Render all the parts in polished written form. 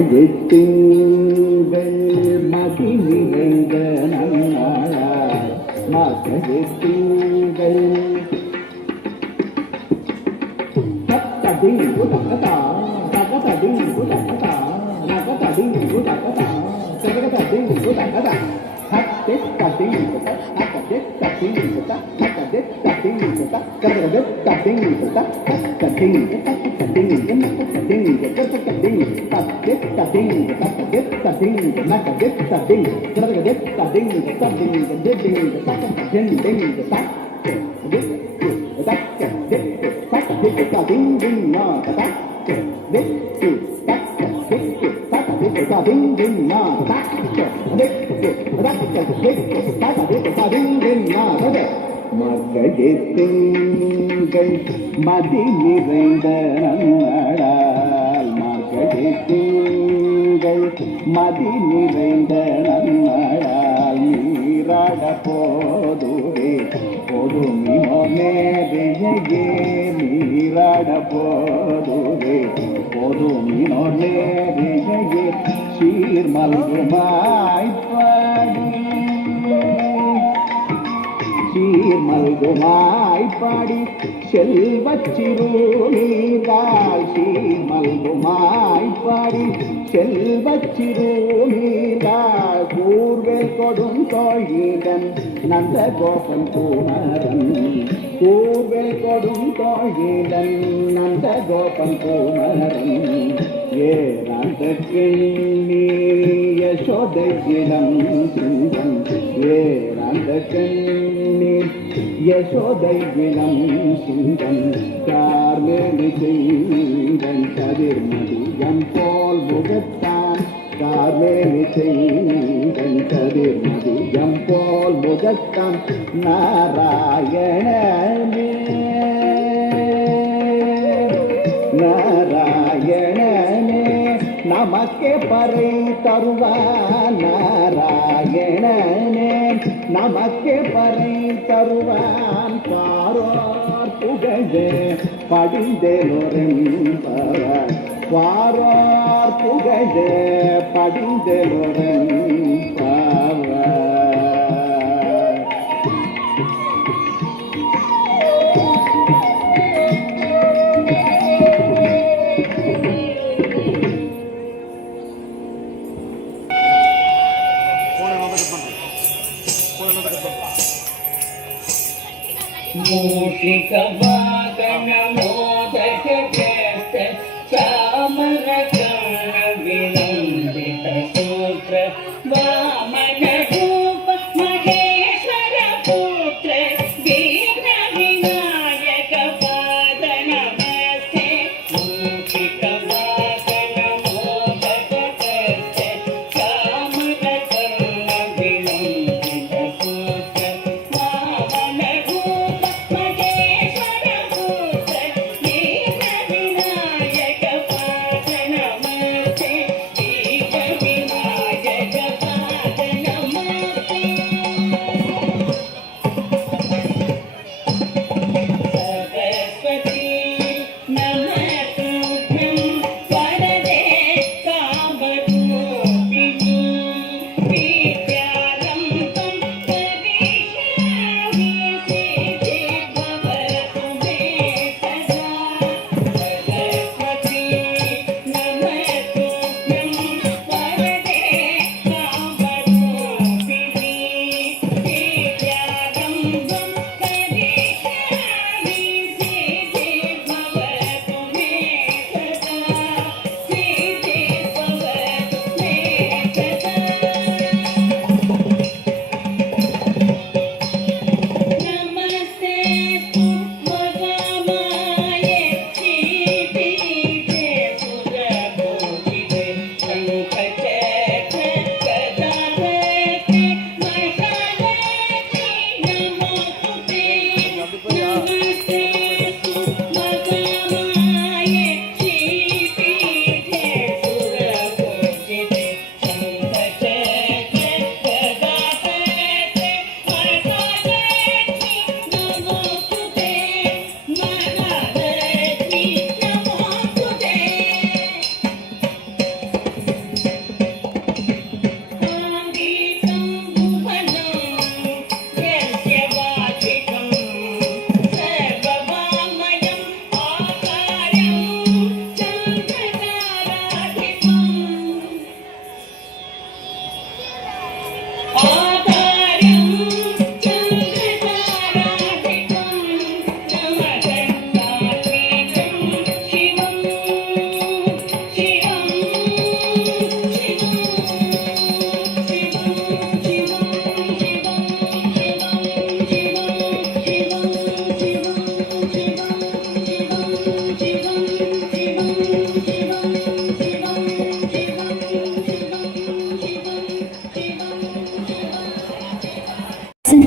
மகஜத்திங்கள் மதி நிறைந்த நன்னாளாய் மகஜத்திங்கள் தகதடிங்கு தகதா தகதடிங்கு தகதா நகதடிங்கு தகதா தகதடிங்கு தகதா தகதடிங்கு தகதடிங்கு தகதடிங்கு தகதடிங்கு மகஜத்திங்கள் மதி நிறைந்த நன்னாளால் மகஜத்திங்கள் மதி நிறைந்த நன்னாளால் நீராட போதுவே பொதுமினோ நேரையே நீராட போதுவே பொதுமினோ நேரையே சீர்மல்குமாய்ப்பாடி சீர்மல்குமாய்ப்பாடி செல்வச்சிறுநீராய் சீர்மல்குமாய்ப்பாடி செல்வச்சிறுநீராய் கூர்வேல் கொடும் தோழிடன் நந்த கோபன் குமரன் கூர்வேல் கொடும் தோழிடன் நந்த கோபன் குமரன் ஏராந்த கண்ணி யசோதை இளம் சிங்கம் ஏராந்த கண்ணி யசோதை இளம் சிங்கம் கார்மேலி செய்தன் கதிர்மதியம் போல் முகத்தான் கார்மேலி செய்தன் கதிர்மதியம் போல் முகத்தான் நாராயணனே நாராயணனே நமக்கே பறை தருவான் நாராயணனே நமக்கே பறை தருவான் பாரோர் புகழ படிந்தேலோரென்பவர் பாரோர் புகழ படிந்தேலோரென்பவர் மூஷிக வாகன மோதக கேட்ட சாமர கர்ண விலம்பித சூತ್ರ வாமன ரூப மகேಶ್ವರ ಪುತ್ರ ದೀನ ವಿನಾಯಕ ಪಾದ ನಮಸ್ತೆ ಮೂಷಿಕ ವಾಗನ ಮೋದಕ ಕೇತ್ತ ಸಾಮರ ಕರ್ಣ ವಿಲಂಬಿತ ಸೂತ್ರ ವಾಮನ ರೂಪ ಮಹೇಶ್ವರ ಪುತ್ರ ದೀನ ವಿನಾಯಕ ಪಾದ ನಮಸ್ತೆ ದೀನ ವಿನಾಯಕ ಪಾದ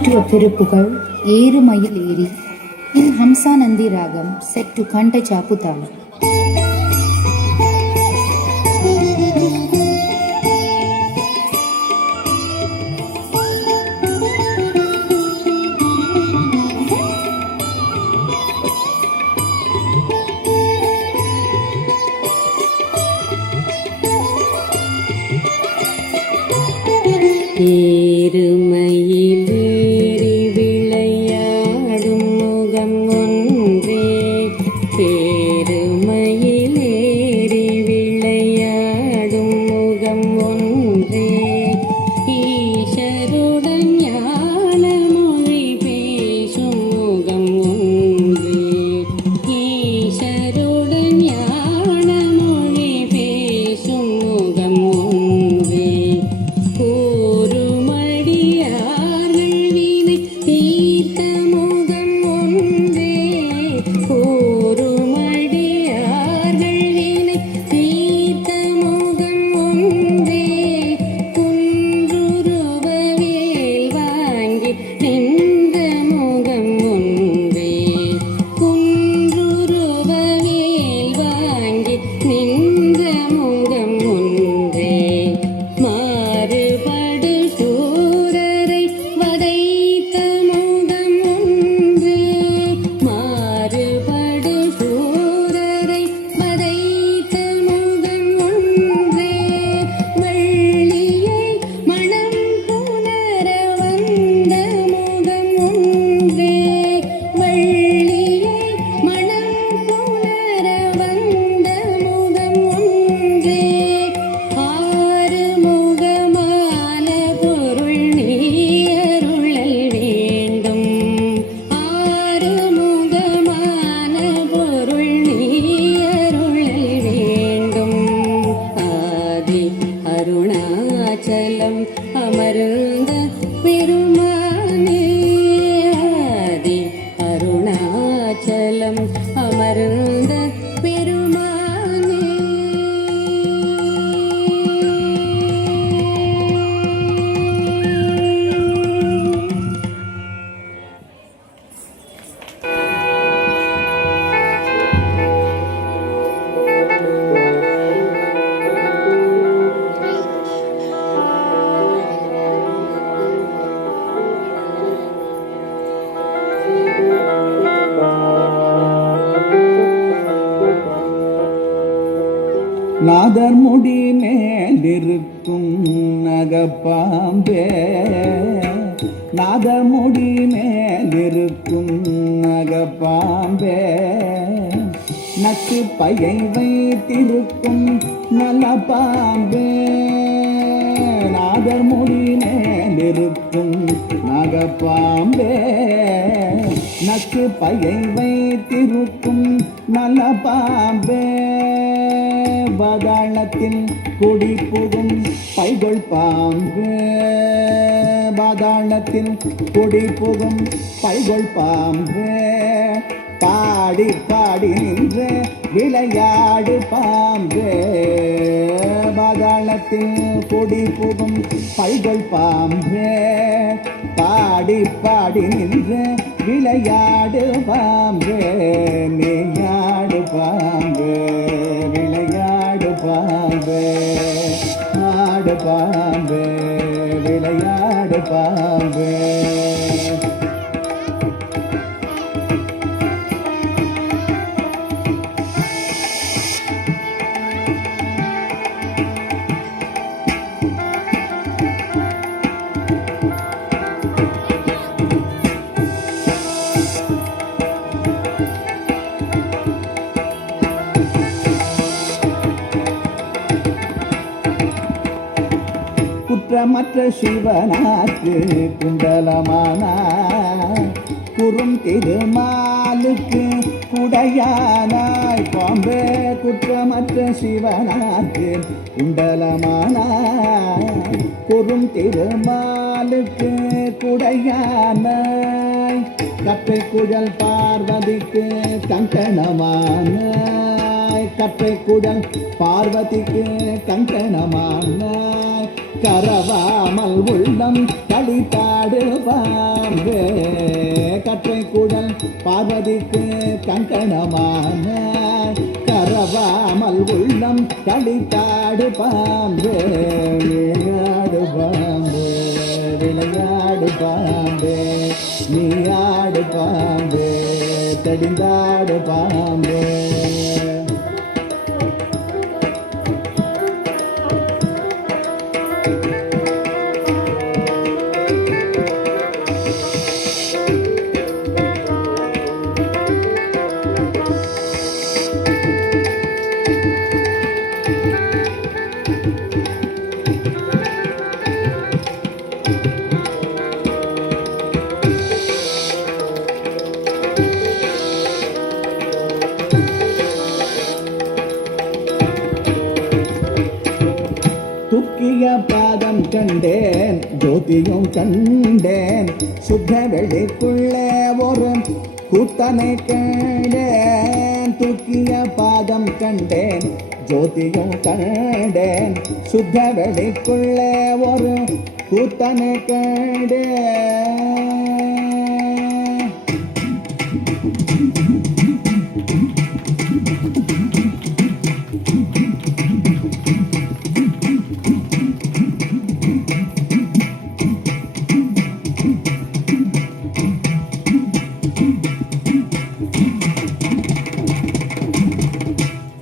to a Tirupugal, Erumayil Eri, in Hamsanandi Ragam, set to Kanta Chaputala. ஏறுமயிலேறி விளையாடும் முகம் ஒன்றே, ஏறுமயிலேறி விளையாடும் முகம் ஒன்றே, ஈஷருடன் ஞான மொழி பேசும் முகம் ஒன்றே, ஈஷருடன் ஞான மொழி பேசும் முகம் ஒன்றே, அருணாச்சலம் அமர்ந்த பெருமானே, ஆதி அருணாச்சலம் அமர்ந்த பெருமானே. நாதர் முடி மேலிருக்கும் நகப்பாம்பே, நாதர் முடி மேலிருக்கும் நகப்பாம்பே, நச்சு பையை வைத்திருக்கும் நல்ல பாம்பே, நாதர் முடி மேலிருக்கும் நகப்பாம்பே, நச்சு பையை வைத்திருக்கும் நல்ல பாம்பே, பாதாளத்தில் குடி புகும் பைகொள் பாம்பு, பாதாளத்தில் குடி புகும் பைகொள் பாம்பு, பாடி பாடி நின்று விளையாடு பாம்பு, பாதாளத்தில் குடி புகும் பைகொள் பாம்பு, பாடி பாடி நின்று விளையாடு பாம்பு, நீயாடு பாம்பு, விளையாடு பாம்பு, ஆடு பாம்பு, விளையாடு பாம்பு. குற்றமற்ற சிவனாக்கு குண்டலமானாய், குறும் திருமாலுக்கு குடையானாய் பாம்பே, குற்றமற்ற சிவனாக்கு குண்டலமானாய், குறும் திருமாலுக்கு குடையானாய், கப்பை குழல் பார்வதிக்கு கங்கணமானாய், கப்பை குழல் பார்வதிக்கு கங்கணமானாய், கரவாமல் உள்ளம் களித்தாடு பாம்பே கற்றை குழல் பார்வதிக்கு கங்கணமான கரவாமல் உள்ளம் களித்தாடு பாம்பே விளையாடு பாம்பே விளையாடு பாம்பே நீ ஆடு பாம்பே தெளிந்தாடு பாம்பே துக்கிய பாதம் கண்டேன் ஜோதியும் கண்டேன் சுத்த வெளிக்குள்ளே ஒரு கூத்தனை கண்டேன் துக்கிய பாதம் கண்டேன் ஜோதியும் கண்டேன் சுத்த வெளிக்குள்ளே ஒரு கூத்தனை கண்டேன்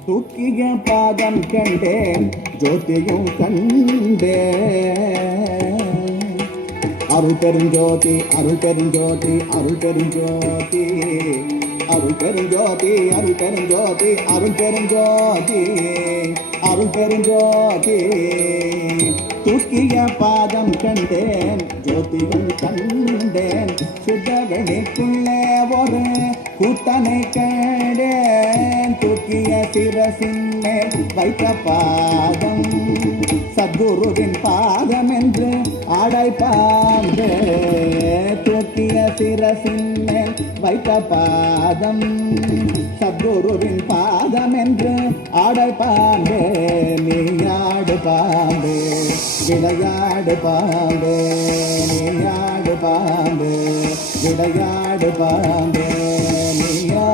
தூக்கிய பாதம் கண்டேன் ஜோதியும் கண்டேன் அருள் பெருஞ்சோதி அருள் பெருஞ்சோதி அருள் பெருஞ்சோதி அருள் பெருஞ்சோதி அருள் பெருஞ்சோதி அருள் பெருஞ்சோதி அருள் பெருஞ்சோதி தூக்கிய பாதம் கண்டேன் ஜோதியும் கண்டேன் சுத்த வெளிக்குள்ளே ஒரு கூத்தனை கண்டேன் தூக்கிய சிரசின் மேல் வைத்த பாதம் சத்குருவின் பாதம் என்று அடைப்பாம்பே தூக்கிய சிரசின் மேல் வைத்த பாதம் சத்குருவின் பாதம் என்று அடைப்பாம்பே நீயாடு பாம்பே விளையாடு பாம்பே நீயாடு பாம்பே விளையாடு பாம்பே நீயா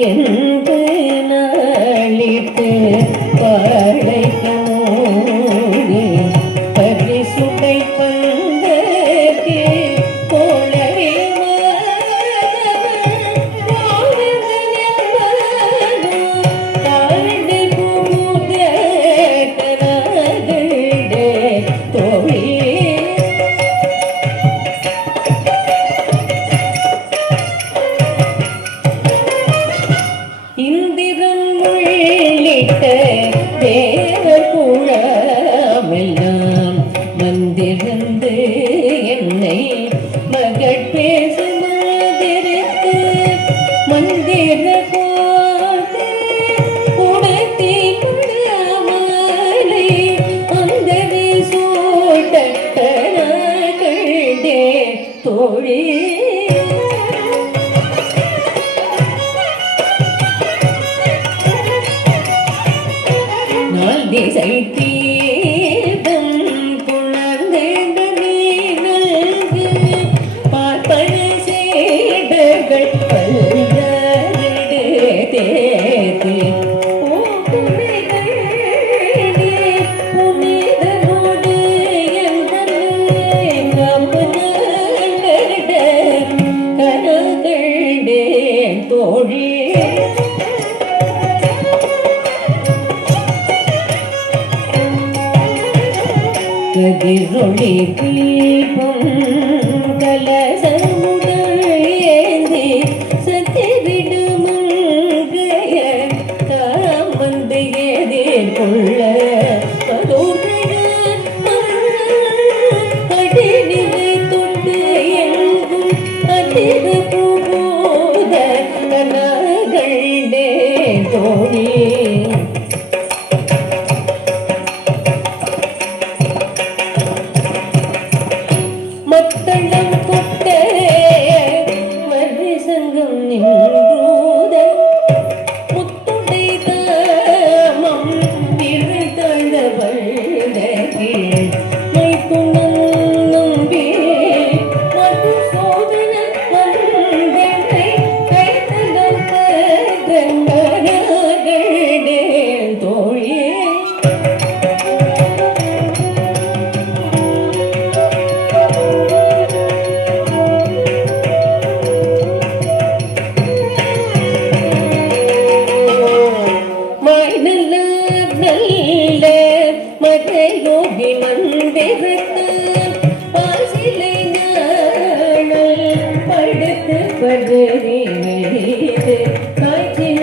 என்று நாளிட்டு பாடைக்கோடி பரிசுடை பந்தே கோளவே தாண்டி புகுத கராகண்டே தோழி நாள் திசை தீபம் குழந்தைந்த நீ நல்கு பார்ப்பன சேடர்கள் பல்கவிடு தேர்த்து புனிதனோடு கனகண்டே தோழி கதிரொளி தீபம் கலசமுடன் ஏந்தி சத்திவிடு மங்கைய தாம் வந்து எதிர்கொள்ள அடிநிலை தொட்டு எங்கும் அதிக புகோத கனகண்டே தோழி மத்தளம் கொட்ட மர்ரி சங்கம் நின்றூத முத்துடை தாமம் நிறை தாழ்ந்த வள்ளகே மைத்துணன் நம்பி மது சோதன வந்தனை கைத்தளத்த கங்கனகளே தோழியே மதயோகி மந்திரத்தால் பாசிலை நாணல் படுத்து பதறி மீது காய்ச்சின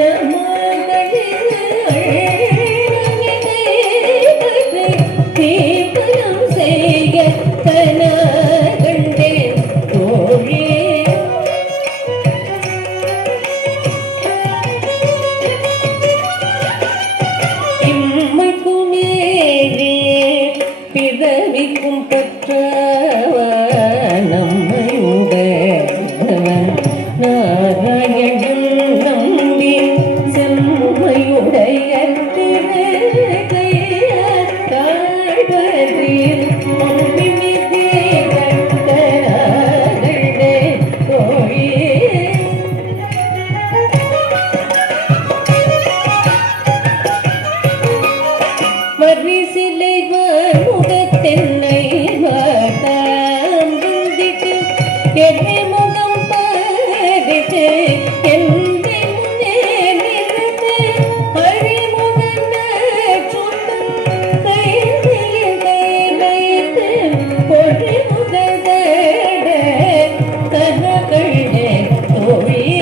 தீபனம் செய்ய கனகண்டேன் தோழி பிறவிக்கும் பெற்றவன் நம்மையுடையவன் நாராயணன் நம்பி செம்மையுடைய திருக்கைய தாழ்வதி அம்பிமிதி கண்டே தோழி வரிசிலை முகத்தென்னை வாட்டாம் குந்திட்டு என்னை முகம் பாரிட்டு என்னை முன்னே நிறுத்து அறிமுகன சுத்தம் கையில் கை வைத்து பொறி முகத கனகண்டே தோழியே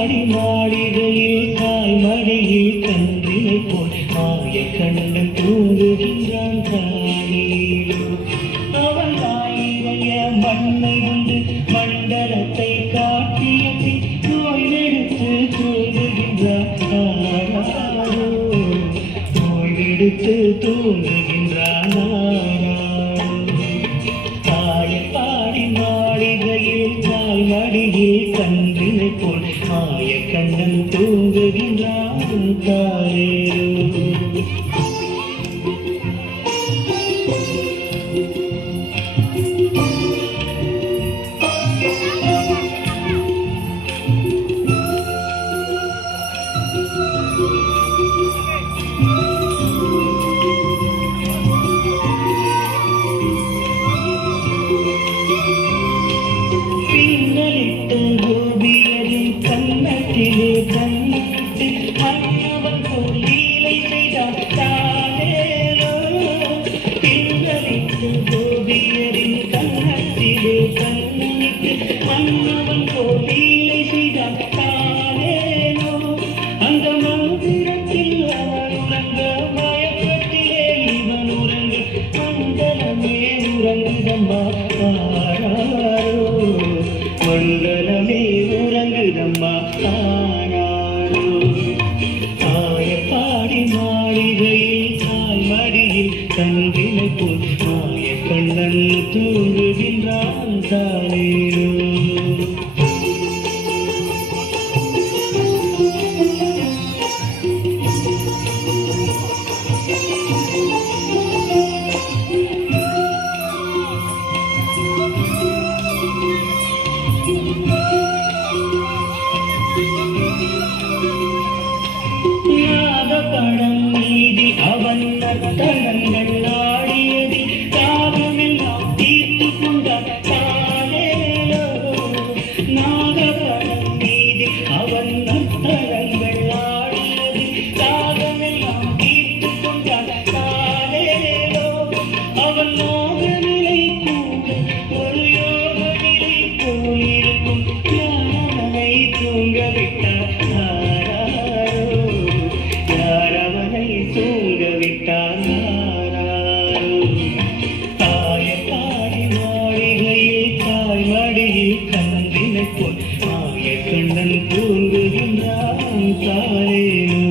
ஆடி மாளிகையில் தாய் மடியில் கன்றினை போல் மாய கண்ணன் விட்டு தூங்குகின்றான் பாடி மாளிகையில் தாய் மடியில் கன்றினை போல் மாய கண்ணன் தூங்குகின்றான் தாரேரோ. மங்களமே உறங்குதம்மா தாராரோ. பாடி மாளிகையில் தாய் மடியில் கன்றினை போல் மாய கண்ணன் தூங்குகின்றான் தானேரோ. படம் மீதி அவன் நர்த்தனங்கள் ஆடியது காவமெல்லாம் தீர்த்து கொண்டான் தானேலோ. நாகப்படம் மீதி அவன் நர்த்தனங்கள் ஆடியது காவமெல்லாம் தீர்த்து கொண்டான் தானேலோ. அவன் மோகநிலை கூட ஒரு யோக நிலை போயிருக்கும் ஞானமனை தூங்க விட்டார். கண்ணன் தூங்குகின்றான் தாரேரோ.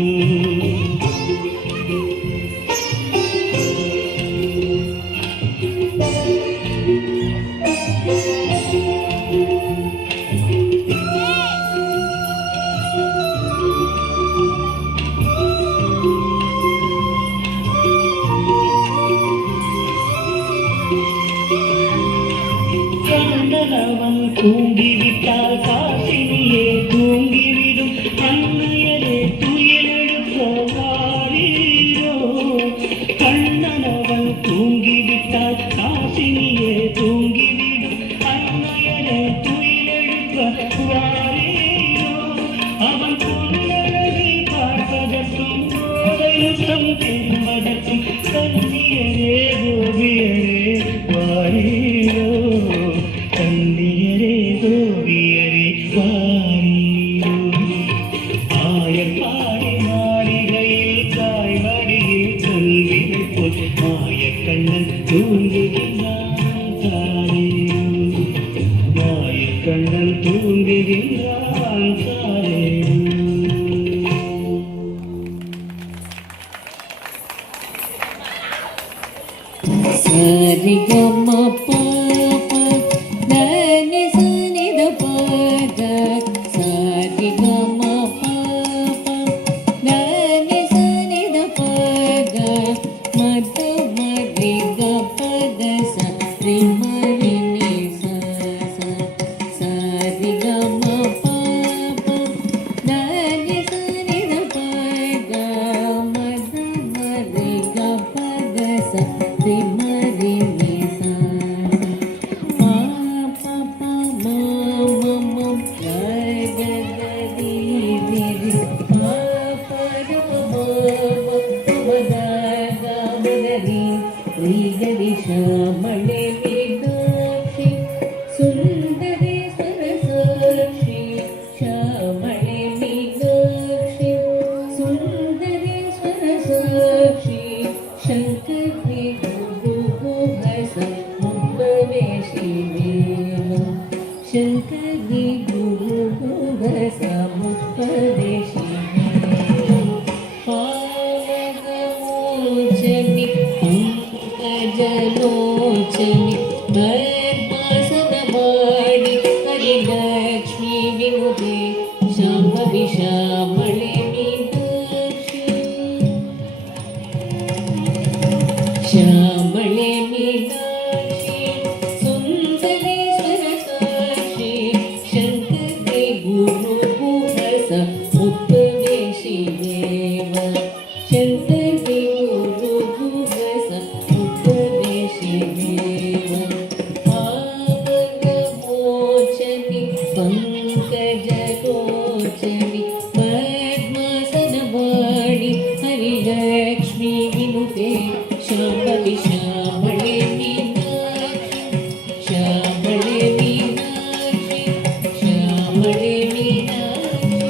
கண்ணனவன் தூங்கிவிட்டால் காசினியே தூங்கிவிடும் அன்னையரே துயிலெழுப்பவாரீரோ. கண்ணனவன் தூங்கிவிட்டால் காசினியே தூங்கிவிடும் அன்னையரே துயிலெழுப்பவாரீரோ. அவன் பொன்னழகை பார்ப்பதற்கும் போதையுத்தம் பெறுவதற்கும் கண்ணியரே கோபியரே வாரீரோ. கண்ணியரே கோபியரே வாரீரோ. ஆயப்பாடி மாளிகையில் தாய் மடியில் கல்வினை போல் மாயக்கண்ணன் தூங்குகின்றான் தாரேரோ. மாயக்கண்ணன் தூங்குகின்றான் தாரேரோ. சரிகமப श्यामले मीनाक्षी सुन्दरेश्वर साक्षी शङ्करे गुरुगुहस उपवेशि देव शङ्करे गुरुगुहस उपवेशि देव आगमोचनि पङ्कजगोचरि पद्मासनवाणि हरिलक्ष्मी विनुते श्यामले श्यामले मीनाक्षि श्यामले मीनाक्षि श्यामले मीनाक्षि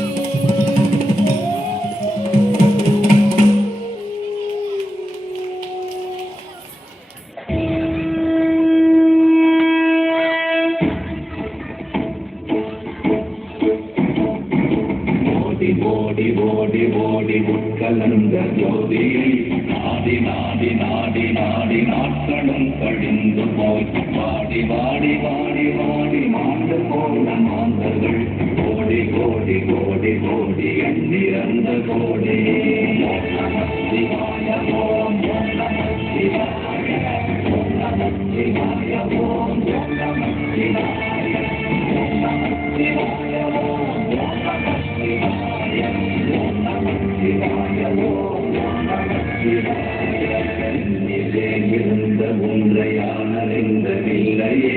ஓடி ஓடி ஓடி ஓடி உட்கலந்த ஜோதியை நாடி நாடி நாடி நாடி நாட்களும் கழிந்து போய் வாடி வாடி வாடி வாடி மாண்டு போன மாந்தர்கள் கோடி கோடி கோடி கோடி எண்ணிறந்த கோடி ஓம் நம சிவாய ஓம் நம சிவாய ஓம் நம சிவாய ஓம் நம சிவாய ஓம் நம சிவாய ஓம் நம சிவாய ஓம் நம சிவாய ஓம் நம சிவாய என்னிலே இருந்த ஒன்றையானறிந்ததில்லையே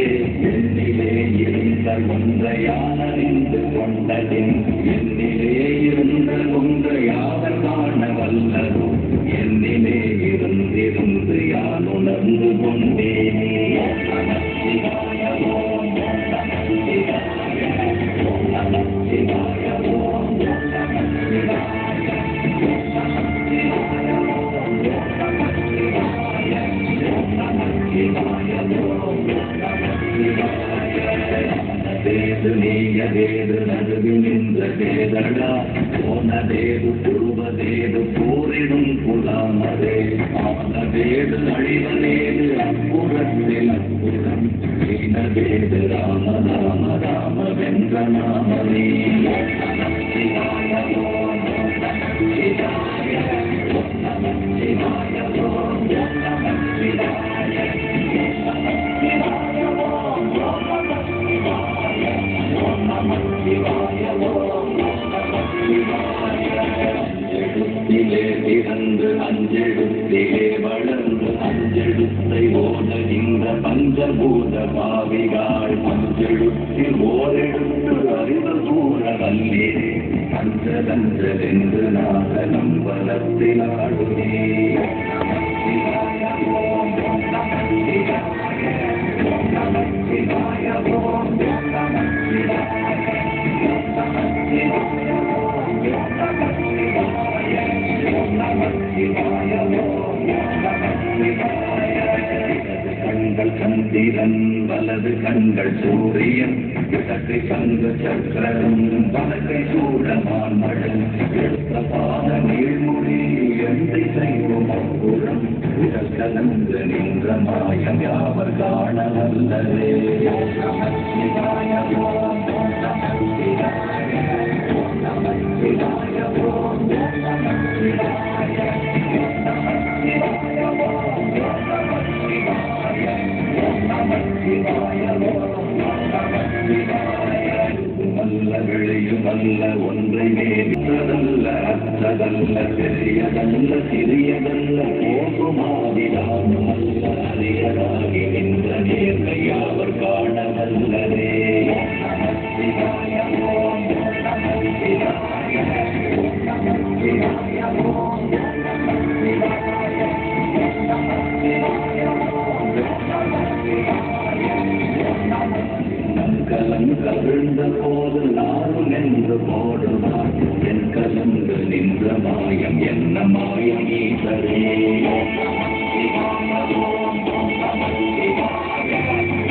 என்னிலே இருந்த ஒன்றையானறிந்து கொண்டதின் என்னிலே இருந்த ஒன்றையாவர் காண வல்லதோ என்னிலே இருந்திருந்து யான் உணர்ந்து கொண்டேனே ஓம் நம சிவாய ஓம் நம சிவாய ஓம் நம சிவாய ஓம் நம சிவாய ஓம் நம சிவாய ஓம் நம சிவாய ஓம் நம சிவாய ஓம் நம சிவாய தேது நீயதேது நடுவில் நின்ற தேதடா போனதேது புருவதேது போரிடும் புலாமதே ஆனதேது அழிவதேது அப்புறத்தில் அற்புதம் வீணதேது ராம ராம ராம வென்ற நாமமே ஓம் நம சிவாய ஓம் நம சிவாய ஓம் நம சிவாய ஓம் நம சிவாய ஓம் நம சிவாய ஓம் நம சிவாய ஓம் நம சிவாய ஓம் நம சிவாய அஞ்செழுத்திலே பிறந்து அஞ்செழுத்திலே வளர்ந்து அஞ்செழுத்தை ஓதுகின்ற பஞ்சபூத பாவிகாள் அஞ்செழுத்தில் ஓரெழுத்து அறிவு கூற வல்லே அஞ்சலஞ்சல் என்று நாகலம் வளத்தில் ஆடுமே நம சிவாய ஓம் நம சிவாய ஓம் நம சிவாய ஓம் நம சிவாய ஓம் நம சிவாய ஓம் நம சிவாய ஓம் நம சிவாய ஓம் நம சிவாய இடது கண்கள் சந்திரன் வலது கண்கள் சூரியன் இடக்கை சங்கு சக்கரம் வலக்கை சூடமான் மழல் எடுத்த பாத நீழ்மொழி எந்தை செய்வோம் அப்புறம் இடக்கலந்து நின்ற மாயம் யாவர் காண வல்லதே ஓம் நம சிவாய ஓம் நம சிவாய ஓம் நம சிவாய ஓம் நம சிவாய ஓம் நம சிவாய ஓம் நம சிவாய ஓம் நம சிவாய ஓம் நம சிவாய நல்ல விளையும் அல்ல ஒன்றை மேற்றதல்ல அற்றதல்ல பெரியதல்ல சிறியதல்ல போகுமாதிரானும் அல்ல அரியதாகி நின்ற நேர்மையாவர் காண வல்லதே ஓம் நம சிவாய ஓம் நம சிவாய ஓம் நம சிவாய ஓம் நம சிவாய ஓம் நம சிவாய ஓம் நம சிவாய ஓம் நம கலம் கவிழ்ந்த போது நானும் என்று போடுவான் என் கலந்து நின்ற மாயம் என்ன மாயம் ஈசரே ஓம் நம சிவாய ஓம் நம சிவாய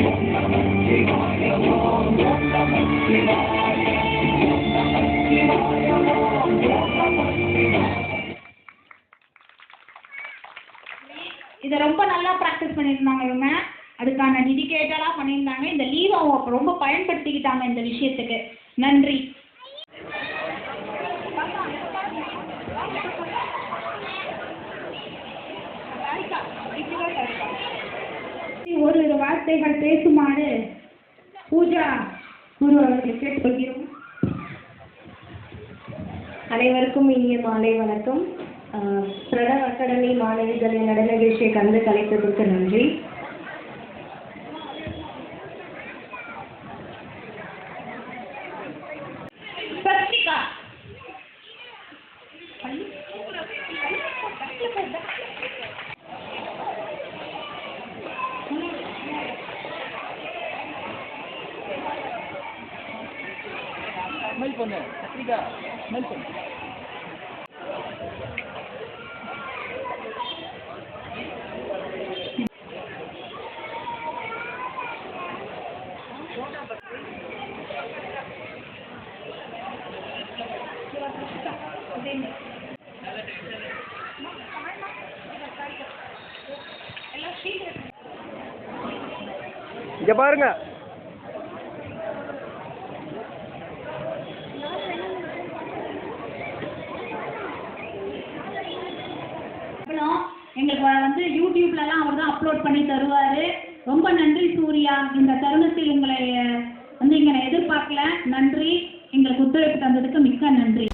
ஓம் நம சிவாய ஓம் நம சிவாய ஓம் நம சிவாய ஓம் நம சிவாய. இதை ரொம்ப நல்லா ப்ராக்டிஸ் பண்ணியிருந்தாங்க இவங்க. அதுக்கான டெடிகேட்டடாக பண்ணியிருந்தாங்க. இந்த லீவை அவங்க ரொம்ப பயன்படுத்திக்கிட்டாங்க இந்த விஷயத்துக்கு. நன்றி. இப்படி ஓரிரு வார்த்தைகள் பேசுமாறு பூஜா குரு அவர்களை கேட்டுக்கொள்கிறோம். அனைவருக்கும் இனிய மாலை வணக்கம். பிரணவ் அகாடமி மாணவிகளின் நடன நிகழ்ச்சியை கலந்து கலைத்ததற்கு நன்றி. இங்க பாருங்க. எங்களுக்கு வந்து யூடியூப்லலாம் அவர் தான் அப்லோட் பண்ணி தருவார். ரொம்ப நன்றி சூர்யா. இந்த தருணத்தில் உங்களை வந்து இங்கே நான் எதிர்பார்க்கல. நன்றி. எங்களுக்கு ஒத்துழைப்பு தந்ததுக்கு மிக்க நன்றி.